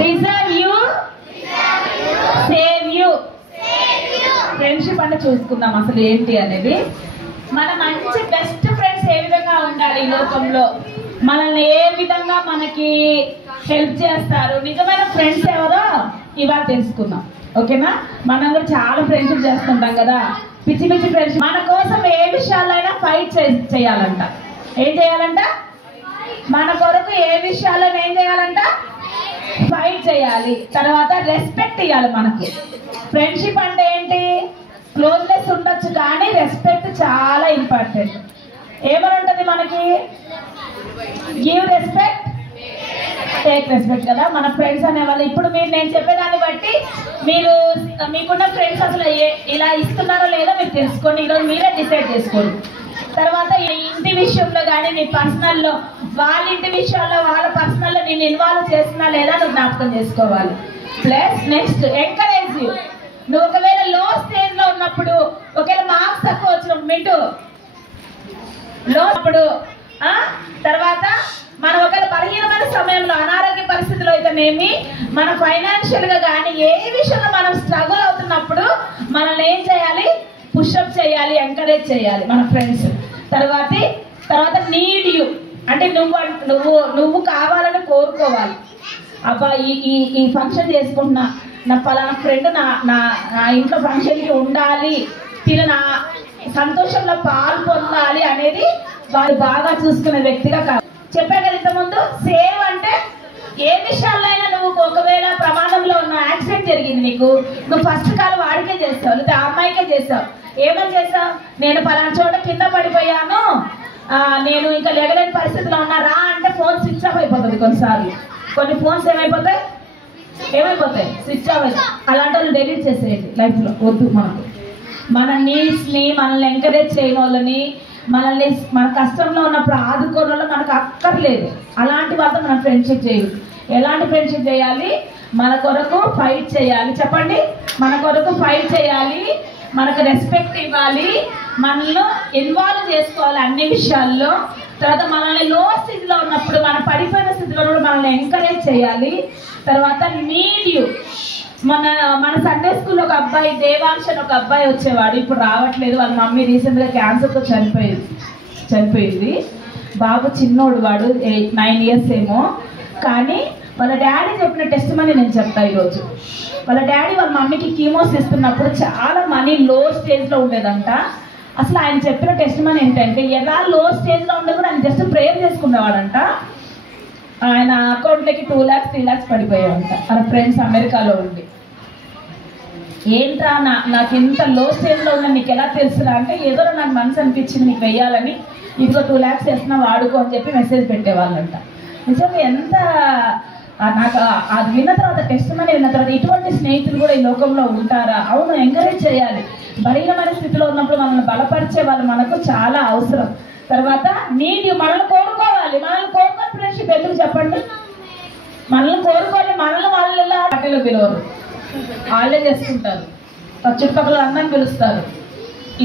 Deserve you, save you. Friendship అంటే చూసుకుందాం అసలు ఏంటి అనేది. మన మంచి బెస్ట్ ఫ్రెండ్స్ ఏ విధంగా ఉండాలి ఈ లోకంలో, మనల్ని ఏ విధంగా మనకి హెల్ప్ చేస్తారు, నిజమైన ఫ్రెండ్స్ ఎవరో ఇవాళ తెలుసుకుందాం. ఓకేనా? మనం కూడా చాలా ఫ్రెండ్షిప్ చేస్తుంటాం కదా, పిచ్చి పిచ్చి ఫ్రెండ్షిప్. మన కోసం ఏ విషయాలైనా ఫైట్ చేయాలంట. ఏం చేయాలంట? మన కొరకు ఏ విషయాల్లో ఏం చేయాలంట? ఫైట్ చేయాలి. తర్వాత రెస్పెక్ట్ ఇవ్వాలి మనకి. ఫ్రెండ్షిప్ అంటే ఏంటి? క్లోజ్నెస్ ఉండొచ్చు కానీ రెస్పెక్ట్ చాలా ఇంపార్టెంట్. ఏమని ఉంటుంది మనకి? గివ్ రెస్పెక్ట్, టేక్ రెస్పెక్ట్ కదా మన ఫ్రెండ్స్ అనేవాళ్ళు. ఇప్పుడు మీరు నేను చెప్పేదాన్ని బట్టి మీరు మీకున్న ఫ్రెండ్స్ అసలు ఇలా ఇస్తున్నారో లేదో మీరు తెలుసుకోండి. ఈరోజు మీరే డిసైడ్ చేసుకోండి. తర్వాత ఇంటి విషయంలో కానీ నీ పర్సనల్లో, వాళ్ళ ఇంటి విషయాల్లో వాళ్ళ పర్సనల్లో నేను ఇన్వాల్వ్ చేస్తున్నా లేదా నువ్వు జ్ఞాపకం చేసుకోవాలి. Plus next encourage you. నువ్వు ఒకవేళ లో స్టేజ్ లో ఉన్నప్పుడు, ఒకవేళ మార్క్స్ తక్కువ వచ్చినప్పుడు, మిడ్ లో అప్పుడు, తర్వాత మనం ఒకవేళ బలహీనమైన సమయంలో, అనారోగ్య పరిస్థితిలో అయితేనేమి, మన ఫైనాన్షియల్ గా కానీ ఏ విషయంలో మనం స్ట్రగుల్ అవుతున్నప్పుడు మనల్ని ఏం చేయాలి? పుషప్ చేయాలి, ఎంకరేజ్ చేయాలి మన ఫ్రెండ్స్. తర్వాత నీడ్ యూ అంటే నువ్వు కావాలని కోరుకోవాలి. అబ్బా ఈ ఫంక్షన్ చేసుకుంటున్నా, నా పలానా ఫ్రెండ్ నా ఇంట్లో ఫంక్షన్కి ఉండాలి, తిన నా సంతోషంలో పాల్పొందాలి అనేది వారు బాగా చూసుకునే వ్యక్తిగా కాదు. చెప్పా కదా ఇంతకుముందు. సేవ్ అంటే ఏ విషయాల్లో అయినా నువ్వు ఒకవేళ ప్రమాదంలో ఉన్న, యాక్సిడెంట్ జరిగింది నీకు, నువ్వు ఫస్ట్ కాల్ వాడికే చేస్తావు లేదా ఆ అమ్మాయికే చేస్తావు. ఏమని చేస్తావు? నేను పలానా చోట కింద పడిపోయాను, నేను ఇంకా లేగలేని పరిస్థితిలో ఉన్నా రా అంటే ఫోన్ స్విచ్ ఆఫ్ అయిపోతుంది. కొన్నిసార్లు కొన్ని ఫోన్స్ ఏమైపోతాయి? స్విచ్ ఆఫ్ అవుతాయి. అలాంటి వాళ్ళు డెలీట్ చేసేయండి లైఫ్లో. వద్దు. మన నీడ్స్ని, మనల్ని ఎంకరేజ్ చేయని వాళ్ళని, మనల్ని మన కష్టంలో ఉన్నప్పుడు ఆదుకోవడం వల్ల మనకు అక్కర్లేదు. అలాంటి వాళ్ళతో మనం ఫ్రెండ్షిప్ చేయదు. ఎలాంటి ఫ్రెండ్షిప్ చేయాలి? మన కొరకు ఫైట్ చేయాలి. చెప్పండి. మన కొరకు ఫైట్ చేయాలి, మనకు రెస్పెక్ట్ ఇవ్వాలి, మనల్ని ఇన్వాల్వ్ చేసుకోవాలి అన్ని విషయాల్లో. తర్వాత మనల్ని లో స్థితిలో ఉన్నప్పుడు, మన పడిపోయిన స్థితిలో కూడా మనల్ని ఎంకరేజ్ చేయాలి. తర్వాత నీడ్ యూ. మన సండే స్కూల్లో ఒక అబ్బాయి, దేవాంశ్ అని ఒక అబ్బాయి వచ్చేవాడు, ఇప్పుడు రావట్లేదు. వాళ్ళ మమ్మీ రీసెంట్గా క్యాన్సర్తో చనిపోయింది. బాబు చిన్నోడు, వాడు 9 years ఏమో. కానీ వాళ్ళ డాడీ చెప్పిన టెస్ట్ మనీ నేను చెప్తా ఈరోజు. వాళ్ళ డాడీ వాళ్ళ మమ్మీకి కీమోస్ ఇస్తున్నప్పుడు చాలా మనీ లో స్టేజ్లో ఉండేదంట. అసలు ఆయన చెప్పిన టెస్ట్ మనీ ఏంటంటే, ఎలా లో స్టేజ్లో ఉండే కూడా ఆయన జస్ట్ ప్రేయర్ చేసుకునేవాడంట. ఆయన అకౌంట్లోకి 2 lakhs 3 lakhs పడిపోయాయంట. వాళ్ళ ఫ్రెండ్స్ అమెరికాలో ఉండి, ఏంట్రా నాకు ఇంత లో స్టేజ్లో ఉన్నా నీకు ఎలా తెలుసురా అంటే, ఏదో నాకు మనసు అనిపించింది నీకు వెయ్యాలని, ఇదిగో 2 lakhs వేస్తున్నా వాడుకో అని చెప్పి మెసేజ్ పెట్టేవాళ్ళంట. నిజంగా ఎంత నాకు అది విన్న తర్వాత, టెస్ట్ మనీ విన్న తర్వాత, ఇటువంటి స్నేహితులు కూడా ఈ లోకంలో ఉంటారా? అవును, ఎంకరేజ్ చేయాలి. బలహీనమైన స్థితిలో ఉన్నప్పుడు మనల్ని బలపరిచే వాళ్ళు మనకు చాలా అవసరం. తర్వాత నీడ్ యూ. మనల్ని కోరుకోవాలి. ఫ్రెండ్షిప్ ఎందుకు చెప్పండి? మనల్ని కోరుకోవాలి. మనల్ని వాళ్ళ పార్టీలో పిలవరు, వాళ్ళే చేసుకుంటారు. చుట్టుపక్కల అందరిని పిలుస్తారు.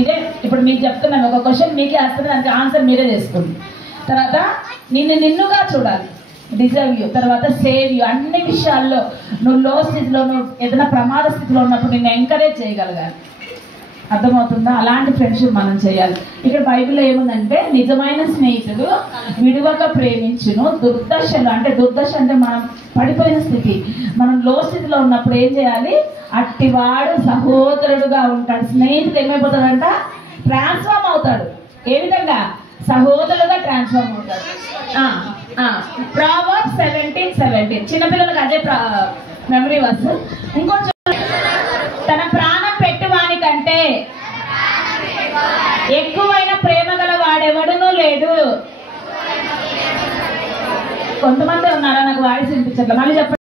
ఇదే ఇప్పుడు మీకు చెప్తున్నాను. ఒక క్వశ్చన్ మీకే వస్తుంది, దానికి ఆన్సర్ మీరే చేసుకోండి. తర్వాత నిన్నుగా చూడాలి, డిజర్వ్ యూ. తర్వాత సేవ్ యూ. అన్ని విషయాల్లో నువ్వు లో స్థితిలో, నువ్వు ఏదైనా ప్రమాద స్థితిలో ఉన్నప్పుడు నిన్ను ఎంకరేజ్ చేయగలగాలి. అర్థమవుతుందా? అలాంటి ఫ్రెండ్షిప్ మనం చేయాలి. ఇక్కడ బైబిల్లో ఏముందంటే, నిజమైన స్నేహితుడు విడువక ప్రేమించును, దుర్దశ అంటే మనం పడిపోయిన స్థితి, మనం లో స్థితిలో ఉన్నప్పుడు ఏం చేయాలి? అట్టివాడు సహోదరుడుగా ఉంటాడు. స్నేహితుడు ఏమైపోతాడంట? ట్రాన్స్ఫార్మ్ అవుతాడు. ఏ విధంగా? సహోదరుడుగా ట్రాన్స్ఫార్మ్ అవుతాడు. Proverbs 17:17 చిన్నపిల్లలకు అదే మెమరీ వర్స్. ఇంకోటి, తన ప్రాణం పెట్టువాని కంటే ఎక్కువైన ప్రేమ గల వాడెవడునూ లేడు. కొంతమంది ఉన్నారా? నాకు వాయిస్ వినిపించట్లేదు, మళ్ళీ చెప్పండి.